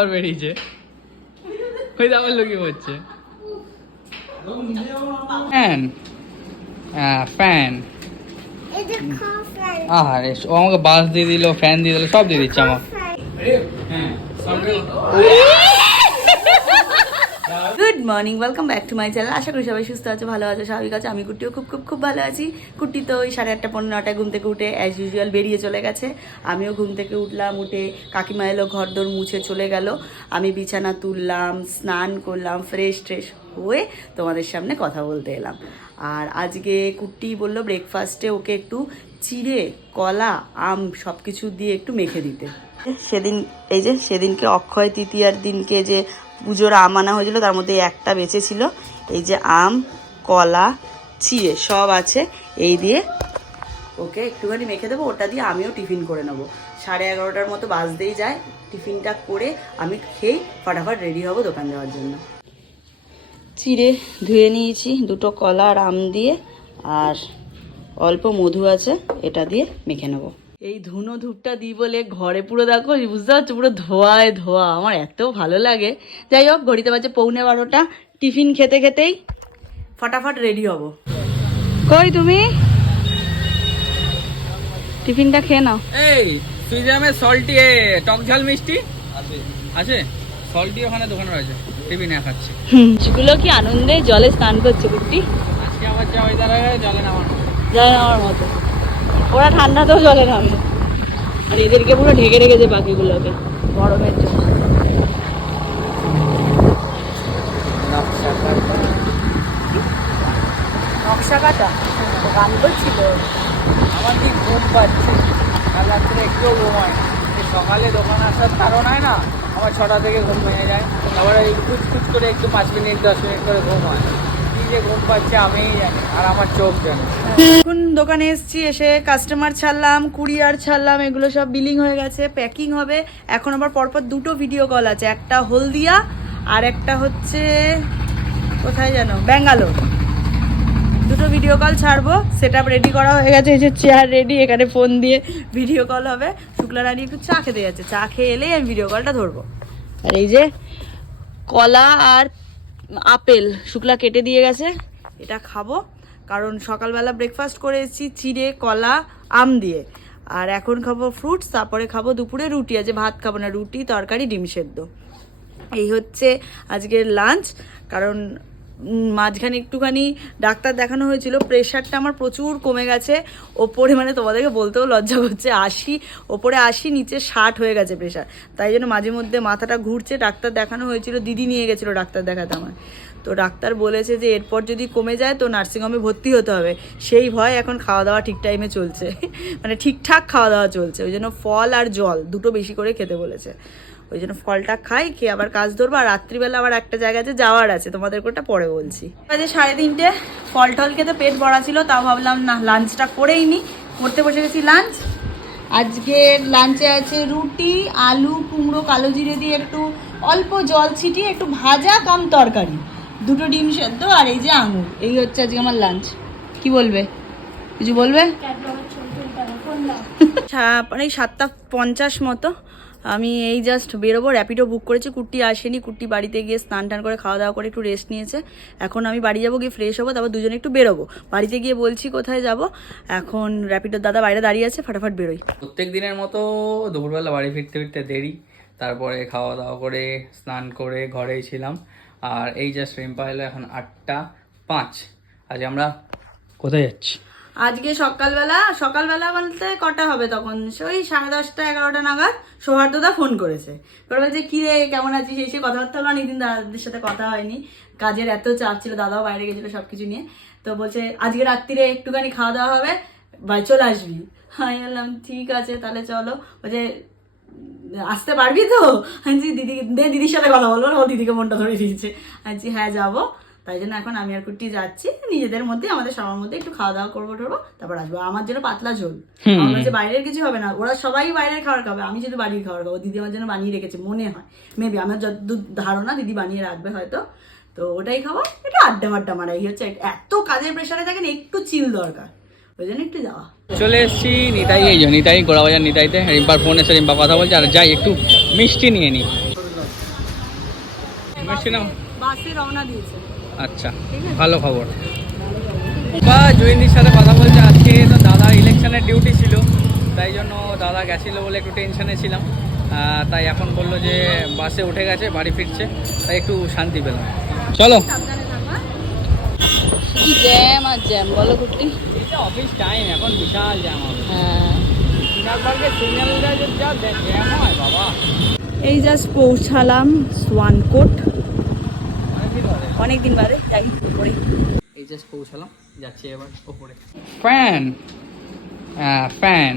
আবার বেরিয়েছে। ওই তো আবার লুকিয়ে পড়ছে। ফ্যান। হ্যাঁ ফ্যান। আর ও আমাকে বাস দিয়ে দিল ফ্যান দিয়ে দিল সব দিয়ে দিচ্ছে আমার হ্যাঁ morning welcome back to my channel আশা করি সবাই সুস্থ আছে, ভালো আছে, স্বাভাবিক আছে। আমি কুট্টিও খুব খুব খুব ভালো আছি। কুট্টি তো ওই সাড়ে আটটা পনেরো নটায় ঘুম থেকে উঠে অ্যাজ ইউজুয়াল বেরিয়ে চলে গেছে। আমিও ঘুম থেকে উঠলাম, উঠে কাকিমা এলো ঘর দোর মুছে চলে গেল। আমি বিছানা তুললাম, স্নান করলাম ফ্রেশ ট্রেশ হয়ে তোমাদের সামনে কথা বলতে এলাম। আর আজকে কুট্টি বলল ব্রেকফাস্টে ওকে একটু চিড়ে, কলা, আম সব কিছু দিয়ে একটু মেখে দিতে। সেদিন, এই যে সেদিনকে অক্ষয় তৃতীয়ার দিনকে যে পুজোর আম আনা হয়েছিল, তার মধ্যে একটা বেঁচে ছিল এই যে আম, কলা, চিড়ে সব আছে। এই দিয়ে ওকে একটুখানি মেখে দেবো, ওটা দিয়ে আমিও টিফিন করে নেব। সাড়ে এগারোটার মতো বাজতেই যায়, টিফিনটা করে আমি খেয়েই ফটাফট রেডি হব দোকান যাওয়ার জন্য। চিড়ে ধুয়ে নিয়েছি, দুটো কলা আর আম দিয়ে, আর অল্প মধু আছে, এটা দিয়ে মেখে নেব। এই ধুনো ধূপটা দিই বলে ঘরে পুরো দেখো বুঝতে পারছ? পুরো ধোয়ায় ধোয়া। আমার এত ভালো লাগে। যাই হোক ঘড়িতে বাজে পৌনে বারোটা। টিফিন খেতে খেতেই ফটাফট রেডি হব। কই তুমি? টিফিনটা খেয়ে নাও। এই তুই সুইজামে সল্টি এ টক ঝাল মিষ্টি? আছে। সল্টি ওখানে দোকানে রয়েছে। টিফিনে খাচ্ছি গুলো কি আনন্দে জলে স্নান করছে কুট্টি? আজকে আবার যা হয়ে গেছে জলে নামানো। যায় আমার মতো। ওরা ঠান্ডাতেও জলে নামে। আর এদেরকে পুরো ঢেকে রেখেছে পাখিগুলোকে গরমের জন্য। নকশা কাটা গান করছিল আমার কি ঘুম পাচ্ছে? কাল রাত্রে একটুও ঘুমায়। এই সকালে দোকান আসার কারণ হয় না, আমার ছটা থেকে ঘুম ভেঙে যায়। তারপরে এই কুচকুচ করে একটু পাঁচ মিনিট, দশ মিনিট করে ঘুম হয়। জানি জানে। এখন দোকানে এসেছি, এসে কাস্টমার ছাড়লাম কুরিয়ার ছাড়লাম, এগুলো সব বিলিং হয়ে গেছে প্যাকিং হবে। এখন আবার পরপর দুটো ভিডিও কল আছে, একটা হলদিয়া আর একটা হচ্ছে, কোথায় যেন, ব্যাঙ্গালোর। দুটো ভিডিও কল ছাড়বো সেট রেডি করা হয়ে গেছে, এই যে চেয়ার রেডি এখানে ফোন দিয়ে ভিডিও কল হবে। শুক্লা রানী একটু চা খেতে যাচ্ছে, চা খেয়ে এলেই আমি ভিডিও কলটা ধরবো। আর এই যে কলা আর আপেল, শুক্লা কেটে দিয়ে গেছে। এটা খাব। কারণ সকালবেলা ব্রেকফাস্ট করেছি চিড়ে, কলা, আম দিয়ে। আর এখন খাব ফ্রুটস তারপরে খাব দুপুরে রুটি। আছে ভাত খাব না, রুটি, তরকারি, ডিম সেদ্ধ। এই হচ্ছে আজকের লাঞ্চ কারণ মাঝখানে একটুখানি ডাক্তার দেখানো হয়েছিল, প্রেশারটা আমার প্রচুর কমে গেছে, ওপরে মানে তোমাদেরকে বলতেও লজ্জা করছে, আশি, ওপরে আশি, নিচে ষাট হয়ে গেছে প্রেশার তাই জন্য মাঝে মধ্যে মাথাটা ঘুরছে, ডাক্তার দেখানো হয়েছিল, দিদি নিয়ে গেছিল ডাক্তার দেখাতে আমার। তো ডাক্তার বলেছে যে এরপর যদি কমে যায় তো নার্সিংহোমে ভর্তি হতে হবে। সেই ভয় এখন খাওয়া দাওয়া ঠিক টাইমে চলছে। মানে ঠিকঠাক খাওয়া দাওয়া চলছে, ওই জন্য ফল আর জল দুটো বেশি করে খেতে বলেছে। ওই জন্য ফলটা খাই খেয়ে আবার কাজ ধরবো। আর রাত্রিবেলা আবার একটা জায়গা জায়গাতে যাওয়ার আছে তোমাদের ওটা পরে বলছি। বাজে সাড়ে তিনটে ফল টল খেতে পেট ভরা ছিল তাও ভাবলাম না লাঞ্চটা করেই নি করতে বসে গেছি লাঞ্চ। আজকে লাঞ্চে আছে রুটি আলু কুমড়ো কালো জিরে দিয়ে একটু অল্প জল ছিটিয়ে একটু ভাজা কম তরকারি দুটো ডিম সেদ্ধ আর এই যে আঙুর এই হচ্ছে আজকে আমার লাঞ্চ। কি বলবে? কিছু বলবে? মানে এই সাতটা পঞ্চাশ মতো। আমি এই জাস্ট বেরোবো র্যাপিডো বুক করেছি কুর্তি আসেনি কুর্তি বাড়িতে গিয়ে স্নান টান করে খাওয়া দাওয়া করে একটু রেস্ট নিয়েছে। এখন আমি বাড়ি যাব, গিয়ে ফ্রেশ হব, তারপর দুজনে একটু বেরোবো। বাড়িতে গিয়ে বলছি কোথায় যাব, এখন র্যাপিডোর দাদা বাইরে দাঁড়িয়ে আছে, ফাটাফাট বেরোই। প্রত্যেক দিনের মতো দুপুরবেলা বাড়ি ফিরতে ফিরতে দেরি, তারপরে খাওয়া দাওয়া করে, স্নান করে ঘরেই ছিলাম। আর এই জাস্ট রিম্পা এখন আটটা পাঁচ। আজ আমরা কোথায় যাচ্ছি? আজকে সকালবেলা সকালবেলা বলতে কটা হবে তখন? ওই সাড়ে দশটা, এগারোটা নাগাদ সৌহার্দ্যদা ফোন করেছে। করে বলছে, কি রে, কেমন আছিস? এসে কথাবার্তা হলো, অনেকদিন দাদাদের সাথে কথা হয়নি। কাজের এত চাপ ছিল, দাদাও বাইরে গেছিল সব কিছু নিয়ে। তো বলছে, আজকে রাত্রিরে একটুখানি খাওয়া দাওয়া হবে ভাই চলে আসবি? আমি বললাম, ঠিক আছে, তাহলে চলো। বলছে, আসতে পারবি তো? আমি দিদি, দে দিদির সাথে কথা বলব। ও দিদিকে মনটা ধরে দিয়েছে। আমি হ্যাঁ যাব। তাই জন্য এখন আমি আর কুটি যাচ্ছি। নিজেদের মধ্যে আমাদের সবার মধ্যে একটু খাওয়া দাওয়া করব টরবো তারপর আসব। আমার জন্য পাতলা ঝোল। আমার কাছে বাইরের কিছু হবে না। ওরা সবাই বাইরের খাবার খাবে আমি যদি বাড়ির খাবার খাব। দিদি আমার জন্য বানিয়ে রেখেছে মনে হয়। মেবি আমার যতদূর ধারণা দিদি বানিয়ে রাখবে হয়তো। তো ওটাই খাব। একটু আড্ডা মাড্ডা মারা এই হচ্ছে এত কাজের প্রেশারে থাকেন একটু চিল দরকার। ওই জন্য একটু যাওয়া। চলে এসেছি নিতাই এই যে নিতাই গোড়াবাজার নিতাইতে। রিম্পার ফোন এসে রিম্পা কথা বলছে। আর যাই একটু মিষ্টি নিয়ে নিই মেশিনাম বাসে রওনা দিয়েছে। আচ্ছা ভালো খবর। বা জয়িনীর সাথে কথা বলছে আজকে তো দাদা ইলেকশনের ডিউটি ছিল তাই জন্য দাদা গেছিল বলে একটু টেনশনে ছিলাম। তাই এখন বলল যে বাসে উঠে গেছে বাড়ি ফিরছে তাই একটু শান্তি পেলাম। চলো। জ্যাম আর জ্যাম বলো অফিস টাইম এখন বিশাল জ্যাম এই জাস্ট পৌঁছালাম সোয়ানকোট অনেক দিন বাদে যাই উপরে। এই জাস্ট পৌঁছালাম যাচ্ছি এবার ওপরে ফ্যান হ্যাঁ ফ্যান.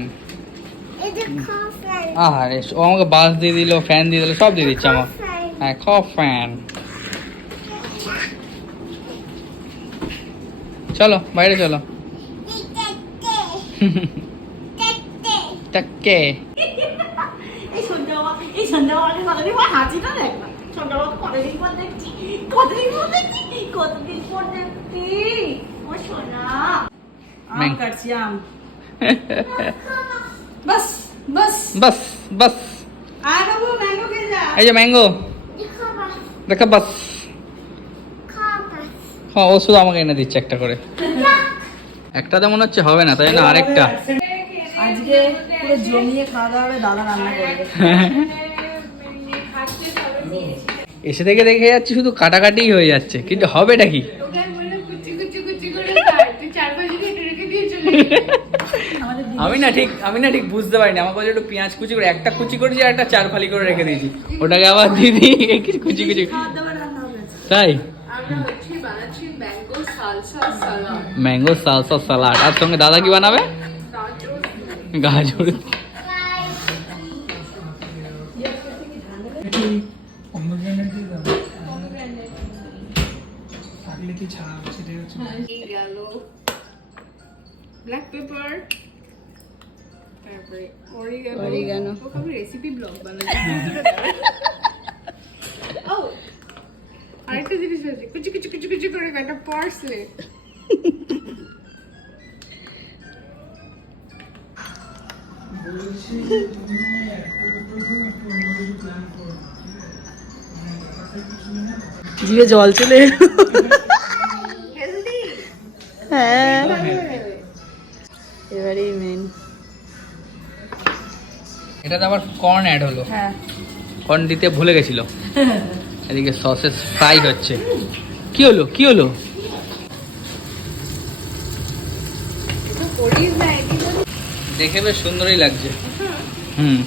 আরে ও আমাকে বাস দিয়ে দিল ফ্যান দিয়ে দিল সব দিয়ে দিচ্ছে আমার. হ্যাঁ খ ফ্যান চলো বাইরে চলো। টাক্কে। এই সন্ধ্যা এই সন্ধ্যা দেখ সন্ধ্যা কতদিন পর দেখছি কতদিন পর দেখছি কতদিন পর দেখছি ও সোনা আম কাটছি আম বাস বাস বাস বাস আয় বাবু ম্যাঙ্গো খেয়ে যা এই যে ম্যাঙ্গো. দেখা বাস হ্যাঁ ও শুধু আমাকে এনে দিচ্ছে একটা করে একটা তো মনে হচ্ছে হবে না তাই না আরেকটা আজকে পুরো জমিয়ে খাওয়া দাওয়া দাদা রান্না করবে এসে থেকে দেখে যাচ্ছি শুধু কাটাকাটিই হয়ে যাচ্ছে। কিন্তু হবেটা কি? আমি না ঠিক আমি না ঠিক বুঝতে পারিনি। আমার কাছে একটু পেঁয়াজ কুচি করে একটা কুচি করেছি আর একটা চার ফালি করে রেখে দিয়েছি। ওটাকে আবার দিদি কিছু কুচি কুচি। তাই? ম্যাঙ্গো সালসা সালাড আর সঙ্গে দাদা কি বানাবে? গাজর। রেসিপি ব্লগ বানাই। ও আরেকটা জিনিস আছে কুচি কুচি কুচি কুচি করে একটা পার্সলে জিভে জল চলে হ্যাঁ। এটাতে আবার কর্ন অ্যাড হলো। হ্যাঁ। কর্ন দিতে ভুলে গেছিল। এদিকে সসেস ফ্রাই হচ্ছে। কি হলো? কি হলো? দেখে বেশ সুন্দরই লাগছে। হুম।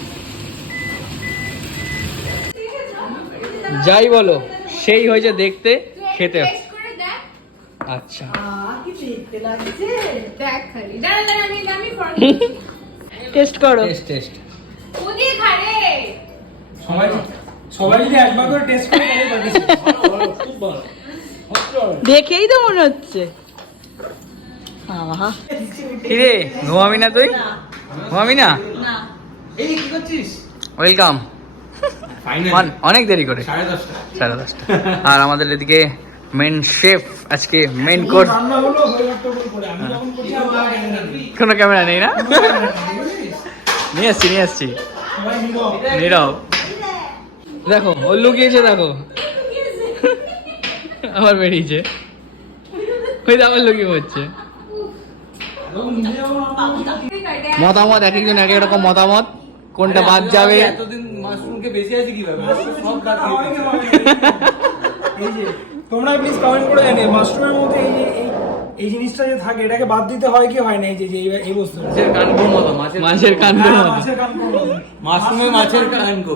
যাই বলো সেই হয়েছে দেখতে খেতে। টেস্ট আচ্ছা। টেস্ট করো। টেস্ট টেস্ট সবাই সবাই যদি একবার করে টেস্ট করে। দেখেই তো মনে হচ্ছে। আহা কিরে ঘুমাবি না তুই? ঘুমাবি না? না। এই কি করছিস? ওয়েলকাম ফাইনাল অনেক দেরি করে। সাড়ে দশটা। আর আমাদের এদিকে মেন শেফ আজকে মেন কোর্স হয়ে কোনো ক্যামেরা নেই না? নিয়ে আসছি নিয়ে আসছি। নীরব দেখো ও লুকিয়েছে দেখো। আবার বেরিয়েছে। ওই আবার লুকিয়ে পড়ছে। মতামত এক একজন এক এক রকম মতামত। কোনটা বাদ যাবে? এতদিন মাশরুমকে বেঁচে আছে কীভাবে? সব বাদ তোমরা প্লিজ কমেন্ট করে জানিয়ে মাশরুমের মধ্যে এই যে এই জিনিসটা যে থাকে এটাকে বাদ দিতে হয় কি হয় না? এই যে এই- বস্তুটা মাছের কানকোর মতো মাছের মাছের কানকোর হ্যাঁ, মাছের কান করো। মাশরুমে মাছের কানকো।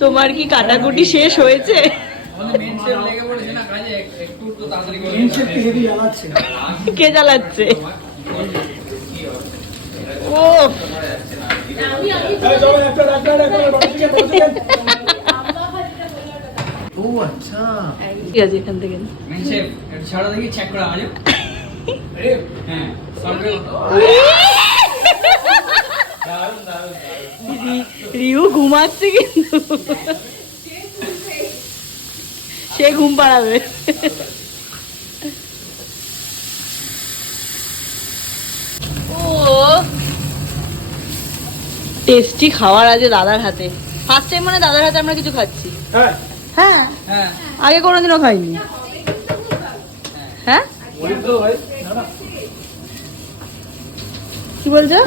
তোমার কি কাটাকুটি শেষ হয়েছে? কে জ্বালাচ্ছে। ও সেকেন্ড। ও আচ্ছা ঠিক আছে এখান থেকে। শেফ একটু ছাড়া দেখি চেক করা আছে আরে, হ্যাঁ সরকারি রিউ ঘুমাচ্ছে কিন্তু। সে ঘুম পাড়াবে। ও। টেস্টি খাবার আছে দাদার হাতে। ফার্স্ট টাইম মানে দাদার হাতে আমরা কিছু খাচ্ছি। হ্যাঁ। হ্যাঁ। হ্যাঁ। আগে কোনোদিনও খাইনি। হ্যাঁ? কি বলছো?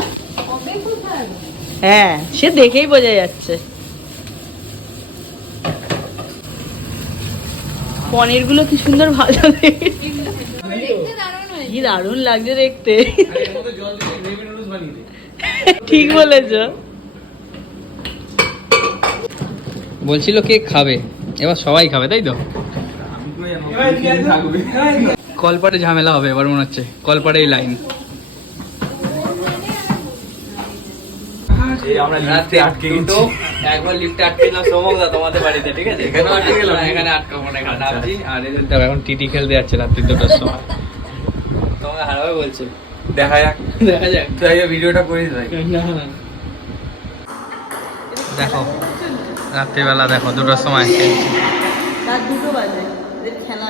হ্যাঁ সে দেখেই বোঝা যাচ্ছে। পনিরগুলো কি সুন্দর ভাজা কি দারুণ লাগছে দেখতে। ঠিক বলেছ। বলছিল কে খাবে। এবার সবাই খাবে তাই তো? কলপাড়ে ঝামেলা হবে এবার মনে হচ্ছে। কলপাড়ে এই লাইন আমরা লিফটে আটকে গেছি। একবার লিফটে আটকে গেলাম সমগ্র তোমাদের বাড়িতে ঠিক আছে? আটকে গেলাম? এখানে আটকাবো না এখানে নামছি। আর এদের দেখো এখন টিটি খেলতে যাচ্ছে রাত্রি দুটোর সময়। তোমাকে হারাবে বলছে। দেখা যাক। দেখা যাক। তুই ভিডিওটা দেখো রাত্রিবেলা দেখো দুটোর সময়। দুটো বাজে। খেলা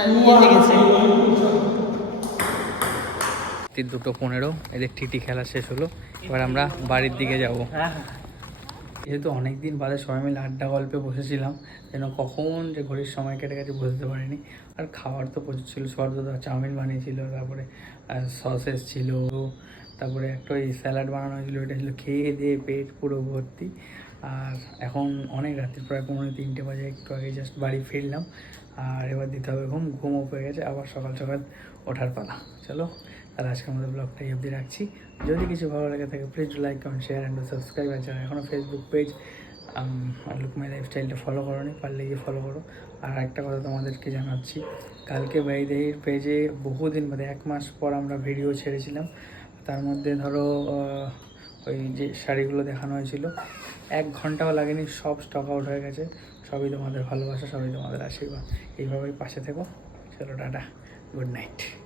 দুটো পনেরো এদের টিটি খেলা শেষ হলো। এবার আমরা বাড়ির দিকে যাব। যেহেতু অনেক দিন বাদে সবাই মিলে আড্ডা গল্পে বসেছিলাম যেন কখন যে ঘড়ির সময় কেটে গেছে বুঝতে পারিনি। আর খাবার তো প্রচুর ছিল সর্বদা চাউমিন বানিয়েছিল তারপরে সসেস ছিল তারপরে একটা ওই স্যালাড বানানো হয়েছিল ওইটা ছিল খেয়ে দিয়ে পেট পুরো ভর্তি। আর এখন অনেক রাত্রি প্রায় পনেরো তিনটে বাজে একটু আগে জাস্ট বাড়ি ফিরলাম। আর এবার দিতে হবে ঘুম ঘুমও পেয়ে গেছে, আবার সকাল সকাল ওঠার পালা। চলো, তাহলে আজকে আমাদের ব্লগটা এই অবধি রাখছি। যদি কিছু ভালো লাগে থাকে please like comment share and subscribe আছে এখনও ফেসবুক পেজ লুকমাই লাইফস্টাইলটা ফলো করো নি পারলে গিয়ে ফলো করো। আর একটা কথা তোমাদেরকে জানাচ্ছি, কালকে বাইদেহির পেজে বহুদিন বাদে, এক মাস পর আমরা ভিডিও ছেড়েছিলাম। তার মধ্যে ধরো ওই যে শাড়িগুলো দেখানো হয়েছিল, এক ঘন্টাও লাগেনি, সব স্টক আউট হয়ে গেছে। সবই তোমাদের ভালোবাসা সবই তোমাদের আশীর্বাদ। এইভাবেই পাশে থেকো। চলো টাটা। Good night.